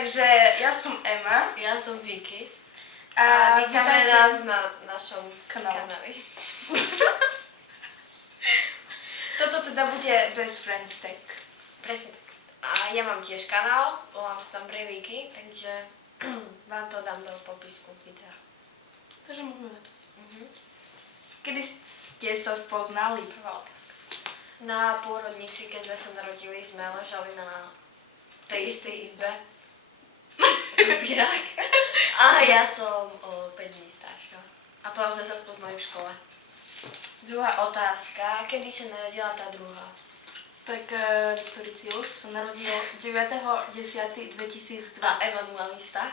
Takže ja som Emma. Ja som Vicky. A vítame vítajte nás na našom kanáli. kanáli. Toto teda bude Best Friends Tag. Presne tak. A ja mám tiež kanál, volám sa tam Brevíky, takže vám to dám do popisku videa. Takže môžeme na to. Kedy ste sa spoznali? Prvá otázka. Na pôrodnici, keď sme sa narodili, sme ležali na tej istej izbe. Pirák. A ja som o 5 dní staršia. A potom sme sa spoznali v škole. Druhá otázka. Kedy sa narodila tá druhá? Tak Viktoricius sa narodil 9.10.2002. A Emanuelista.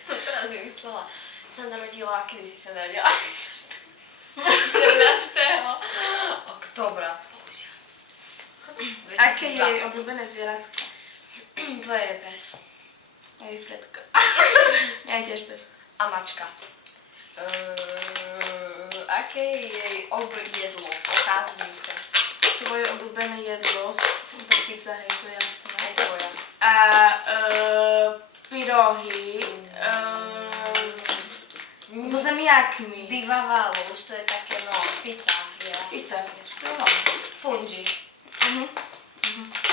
Som teraz vymyslela. Sa narodila, kedy si sa narodila? 14. októbra. Aké je jej obľúbené zvieratko? Tvoje je pes. Jej Fredka. Ja je tiež pes. A mačka. Aké je jej jedlo? Otáznice. Tvoje obľúbené jedlo? To pizza, hej, to je jasné. Aj tvoja. A pyrohy so zemiakmi. Bivavalo, už to je také, no, pizza. Pizza. Fungi.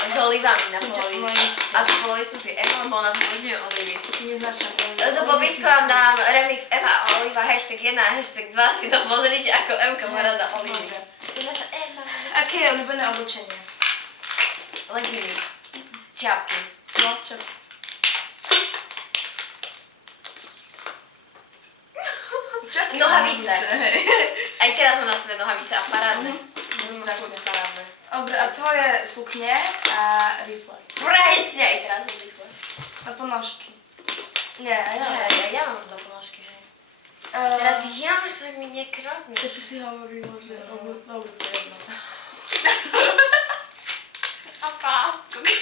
S olivami na polovicu. A tú polovicu si Emma, lebo ona zbožňuje olivy. Neznášam olivy. Do popisku vám dám remix Emma a Oliva, #1 a #2 si to pozrite, ako Emka má rada olivy. To je naša Emma. Aké je obľúbené oblečenie? Legíny. Čiapky. No, čo? Nohavice. Hej. Aj teraz mám na sebe nohavice a parádne. Strašne. Parádne. Dobre, a tvoje sukne a rifle? Presne, aj teraz mám rifle. A ponožky? Nie, aj ja. Ja mám na ponožky, hej. Teraz ja myslím, mi nekradneš. Tak ty si hovorila, že dobre, to je jedno. A pásky.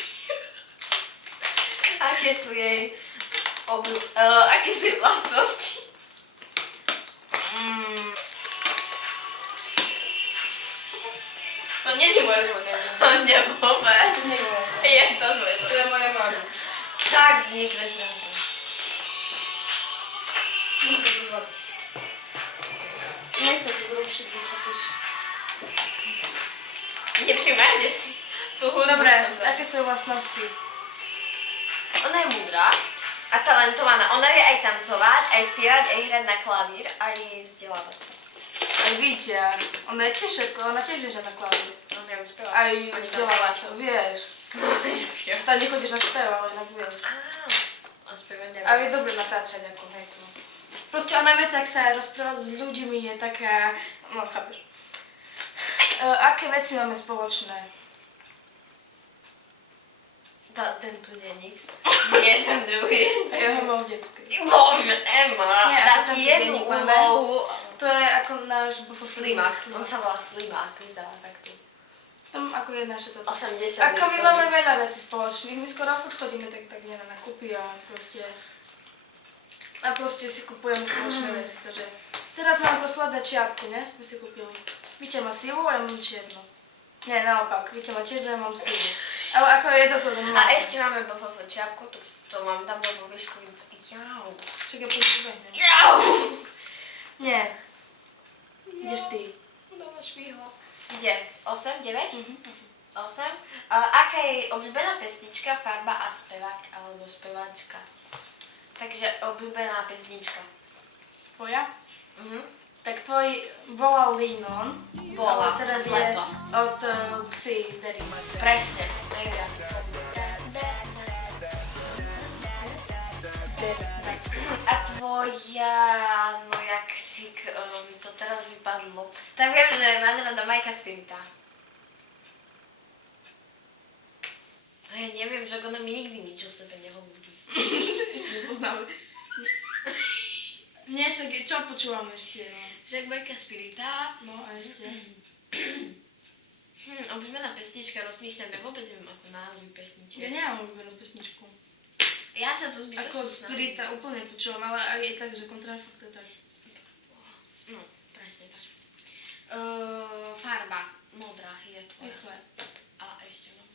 Aké sú jej aké sú jej vlastnosti? To nie je moje zvolenenie. Nie vôbec. Je to zvoje. To je moje mama. Tak, nie prezidentce. Nechcem to zrušiť, chápeš? Nevšimajte si tú hudbu. Dobre, aké sú vlastnosti? Ona je múdra a talentovaná. Ona vie aj tancovať, aj spievať, aj hrať na klavír, aj vzdelávať sa. Aj Vítia. Ona je tiež všetko, ona tiež vie, že na klavír. Ona ju spieva. Aj vzdeláva sa, vieš. Tá nechodíš na spev, ale inak vieš. On spieva neviem. A vie dobre natáčať ako hej to. Proste ona vie tak sa rozprávať s ľuďmi, je taká, no chápeš. Aké veci máme spoločné? Ten tu není. Nie, ten druhý. Ja ho mám v detskej. Bože, Emma. Nie, Dám ako ti taký jednu denník máme. úlohu. To je ako náš Slimák. On sa volá Slimák. Vyzerá takto. Tam ako je naše toto. 80. Ako my máme veľa vecí spoločných, my skoro furt chodíme tak nie na nakupy a proste si kupujem spoločné veci, takže teraz mám posledné čiapku, ne? Sme si kúpili. Víte má silu a ja mám čierno. Nie, naopak, Víte má čierno a ja mám silu. Ale ako je toto A ešte máme BFF čiapku, to mám tam do povisku. Jau. Čak ja počúvaj, ne? Jau. Nie. Ideš ty. Doma švihla. Kde? 8, 9? 8. 8. Aká je obľúbená pesnička, farba a spevák alebo speváčka? Takže obľúbená pesnička. Tvoja? Tak tvoj bola Linon, Bola, ale teraz cez je leto. od Psy Derry Matter. Presne. Mega. A tvoja, no jak si, mi to teraz vypadlo. Tak viem, že máš rada Majka Spirita. A ja neviem, že ona mi nikdy nič o sebe nehovorí. Nepoznáme. Nie, však čo počúvam ešte, no. Že Majka Spirita. No a ešte. Obľúbená pesnička, rozmýšľam, ja vôbec neviem ako názvy pesničky. Ja nemám obľúbenú pesničku. Ja sa tu zbytočne Ako Spirita úplne počúvam, ale aj je tak, že kontrafakt je tak. No, presne tak. Farba, modrá je tvoja. Je tvoje. A ešte mám.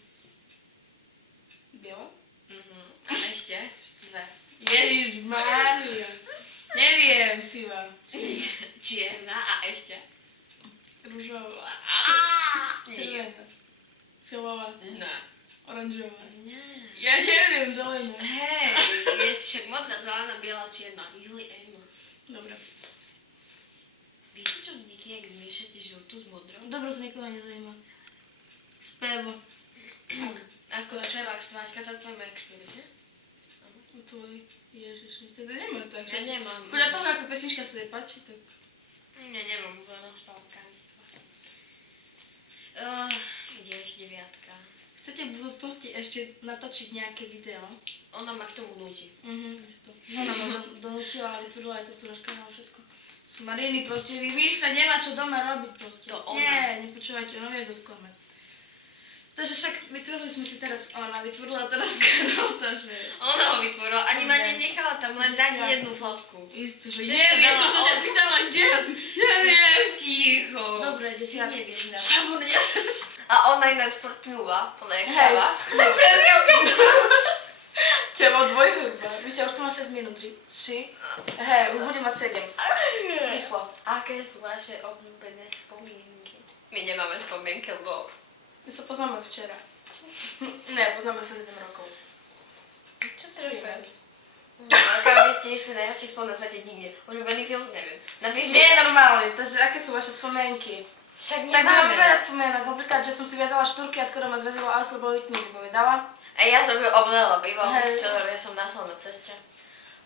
Bielo? Mhm. Čierna a ešte. Różowa. Nie. Czerwona. Fialowa. Ne. Oranžová. Nie. Ja neviem, zelená. Hej, je však modrá, zelená, biela, čierna. Juli, Emma. Dobra. Viete, čo vznikne, ak zmiešate žltú s modrou? Dobro, to nikoho nezajíma. Spevo. Ako spevák, speváčka, to tvoj Max Spirit, ne? Tvoj. Ježiš, ty to nemáš tak, Ja že? nemám. Podľa toho, ako pesnička sa jej páči, tak... Ja nemám úplne spávkami. Ideš, 9. Chcete v budúcnosti ešte natočiť nejaké video? Ona ma k tomu núti. Isto. Ona ma donútila a vytvorila aj tatúraž kanál, všetko. Maríny proste vymýšľa, nemá čo doma robiť proste. To ona. Nie, nepočúvajte, ona vie dosť klamať. Takže však vytvorili sme si teraz, ona vytvorila teraz kanál, takže... Ona ho vytvorila, ani ma Ne. nenechala tam len dať jednu fotku. Isto, že Všetko neviem, dala som sa ťa on. pýtala, kde? Neviem. Ticho. Dobre, Ty desiatka. nevieš na... Šamon, ja som... A ona ináč furt pľúva, ona je Hej. káva. Prezivka. Čo mám dvojhudba. Víte, už to má 6 minút, 3. Hej, už bude mať 7. Rýchlo. Aké sú vaše obľúbené spomienky? My nemáme spomienky, lebo... My sa poznáme z včera. Ne, poznáme sa 7 rokov. Čo treba? Kam by ste išli najväčší spol na svete nikde? Obľúbený film? Neviem. Napíšte... Nie, normálne, takže aké sú vaše spomienky? Však Tak mám nemáme. veľa spomienok, napríklad, že som si viazala štúrky a skoro ma zrazilo auto, lebo mi povedala. A ja som ju oblela pivom, Hej. čo ja som našla na ceste.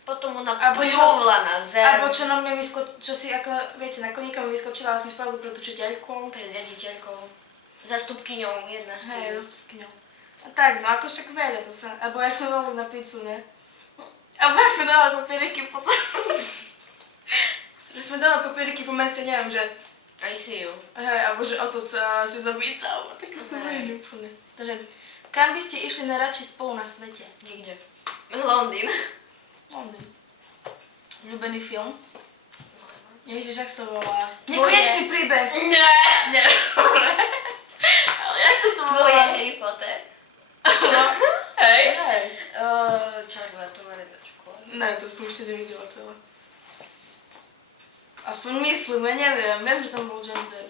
Potom ona Alebo čo- pľúvla na zem. Alebo čo na mne čo si ako, viete, na koníka mi vyskočila, ale sme spravili pred učiteľkou. Pred riaditeľkou. Zastupkyňou jedna Hej, štúdia. dostupňou. A tak, no ako však veľa to sa, alebo jak sme volili na pizzu, ne? Alebo jak sme dali papieriky potom. Že sme dali papieriky po meste, neviem, že Aj si ju. hej, alebo že otoc si zabícal, také sme Hej. boli úplne. Takže, kam by ste išli najradšej spolu na svete? Nikde. Londýn. Londýn. Ľúbený film? Ježiš, jak sa volá? Tvoje. Nekonečný príbeh. Ne. Nie, dobre. Ale jak sa to volá? Tvoje Harry Potter. No. Hej. Hej. Čakva, to má jedna škola. Ne, to som ešte nevidela celé. Aspoň myslím, ja neviem, viem, že tam bol Johnny Depp.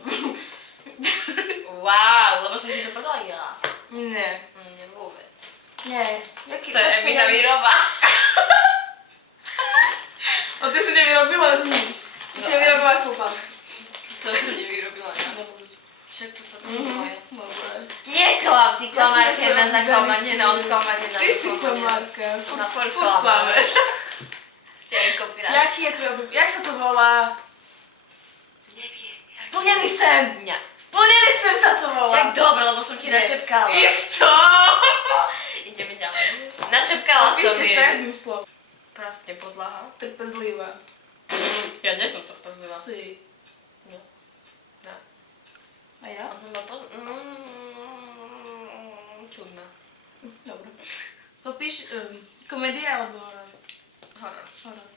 Wow, lebo som ti to povedala ja. Nie. Nie, vôbec. Nie. Jaký, To je Emina Výroba. O, ty si nevyrobila nič. No. Ty vyrobila kúpas. To som nevyrobila ja. Však to je moje. Dobre. Nie klam, ty klamárka Jaký je na tvoj zaklamanie, obľúbený na film? odklamanie, na Ty si odklamanie. klamárka. Na furt Furt klameš. klameš. Ste aj kopírať. Jaký je tvoj obľúbený? Jak sa to volá? Neviem. Splnený sen. Mňa. Splnený sen sa to volá. Však dobre, lebo som ti našepkala. Isto. Ideme ďalej. Našepkala som Píšte sa jej. jedným slovom. Praskne podlaha. Trpezlivá. Ja nie som to pozrela. Si. No. No. A ja? Ona ma čudná. Dobre. Popíš komédia alebo horor? Horor. Horor.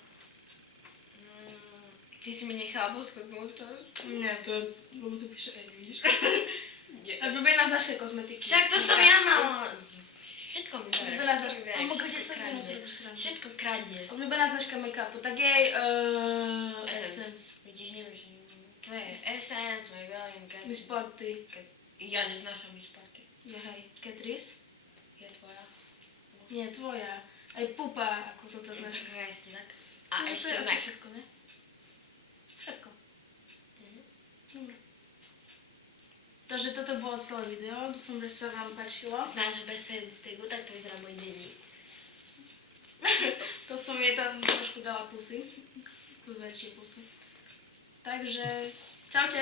Ty si mi nechala poskutnúť to? Nie, to je, lebo to píše aj, vidíš? Nie. Obľúbená značka kozmetiky. Však to som ja mala. Všetko mi bereš. Obľúbená značka. všetko mi bereš, Omg, kde všetko sa kradne. robíš srandu. Všetko kradne. Obľúbená značka make-upu, tak jej Essence. Vidíš, nevieš, to je Essence, Maybelline, Cat. Miss Party. Ja neznášam Miss Party. Je hej. Catrice? Je tvoja. Nie, tvoja. Aj Pupa, ako toto značka. Presne tak. A Takže to ešte je asi Mac. všetko, ne? Všetko. Mhm. Dobre. Takže toto bolo celé video, dúfam, že sa vám páčilo. Znáš bez Senstegu, tak to vyzerá môj denník. To som jej tam trošku dala pusy. Väčšie pusy. Takže, čaute.